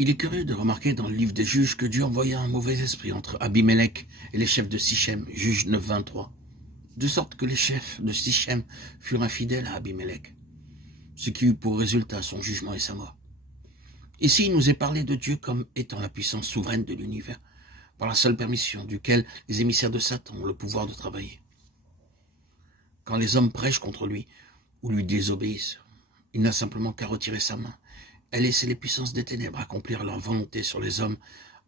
Il est curieux de remarquer dans le livre des juges que Dieu envoya un mauvais esprit entre Abimélec et les chefs de Sichem, Juges 9, 23, de sorte que les chefs de Sichem furent infidèles à Abimélec, ce qui eut pour résultat son jugement et sa mort. Ici, il nous est parlé de Dieu comme étant la puissance souveraine de l'univers, par la seule permission duquel les émissaires de Satan ont le pouvoir de travailler. Quand les hommes prêchent contre lui ou lui désobéissent, il n'a simplement qu'à retirer sa main et laisser les puissances des ténèbres accomplir leur volonté sur les hommes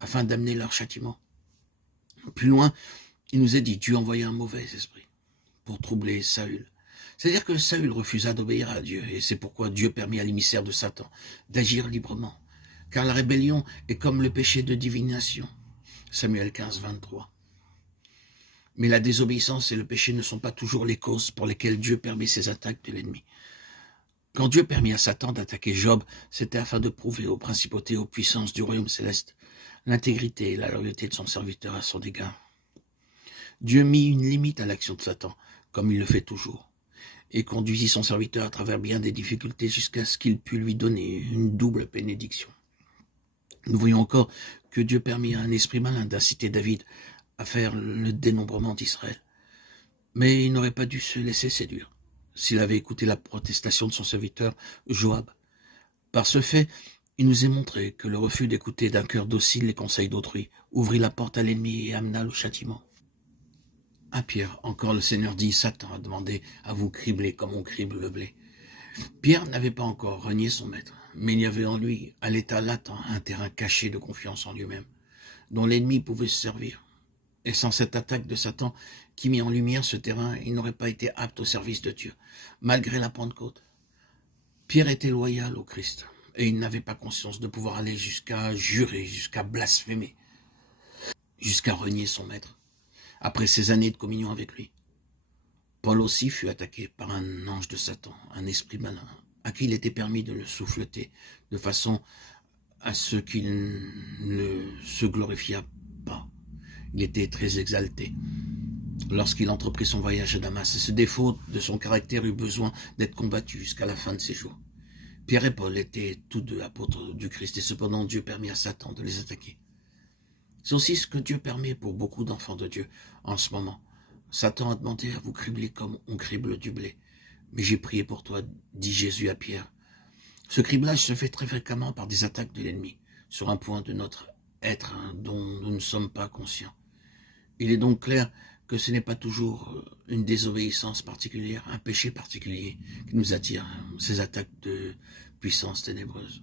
afin d'amener leur châtiment. Plus loin, il nous est dit, Dieu envoya un mauvais esprit pour troubler Saül. C'est-à-dire que Saül refusa d'obéir à Dieu, et c'est pourquoi Dieu permit à l'émissaire de Satan d'agir librement. Car la rébellion est comme le péché de divination. Samuel 15, 23. Mais la désobéissance et le péché ne sont pas toujours les causes pour lesquelles Dieu permet ces attaques de l'ennemi. Quand Dieu permit à Satan d'attaquer Job, c'était afin de prouver aux principautés et aux puissances du royaume céleste l'intégrité et la loyauté de son serviteur à son égard. Dieu mit une limite à l'action de Satan, comme il le fait toujours, et conduisit son serviteur à travers bien des difficultés jusqu'à ce qu'il pût lui donner une double bénédiction. Nous voyons encore que Dieu permit à un esprit malin d'inciter David à faire le dénombrement d'Israël. Mais il n'aurait pas dû se laisser séduire s'il avait écouté la protestation de son serviteur Joab. Par ce fait, il nous est montré que le refus d'écouter d'un cœur docile les conseils d'autrui ouvrit la porte à l'ennemi et amena le châtiment. À Pierre, encore le Seigneur dit, Satan a demandé à vous cribler comme on crible le blé. Pierre n'avait pas encore renié son maître, mais il y avait en lui, à l'état latent, un terrain caché de confiance en lui-même, dont l'ennemi pouvait se servir. Et sans cette attaque de Satan qui mit en lumière ce terrain, il n'aurait pas été apte au service de Dieu, malgré la Pentecôte. Pierre était loyal au Christ, et il n'avait pas conscience de pouvoir aller jusqu'à jurer, jusqu'à blasphémer, jusqu'à renier son maître, après ces années de communion avec lui. Paul aussi fut attaqué par un ange de Satan, un esprit malin, à qui il était permis de le souffleter, de façon à ce qu'il ne se glorifiât pas. Il était très exalté lorsqu'il entreprit son voyage à Damas, et ce défaut de son caractère eut besoin d'être combattu jusqu'à la fin de ses jours. Pierre et Paul étaient tous deux apôtres du Christ, et cependant Dieu permit à Satan de les attaquer. C'est aussi ce que Dieu permet pour beaucoup d'enfants de Dieu en ce moment. Satan a demandé à vous cribler comme on crible du blé. Mais j'ai prié pour toi, dit Jésus à Pierre. Ce criblage se fait très fréquemment par des attaques de l'ennemi, sur un point de notre être dont nous ne sommes pas conscients. Il est donc clair que ce n'est pas toujours une désobéissance particulière, un péché particulier qui nous attire, ces attaques de puissance ténébreuse.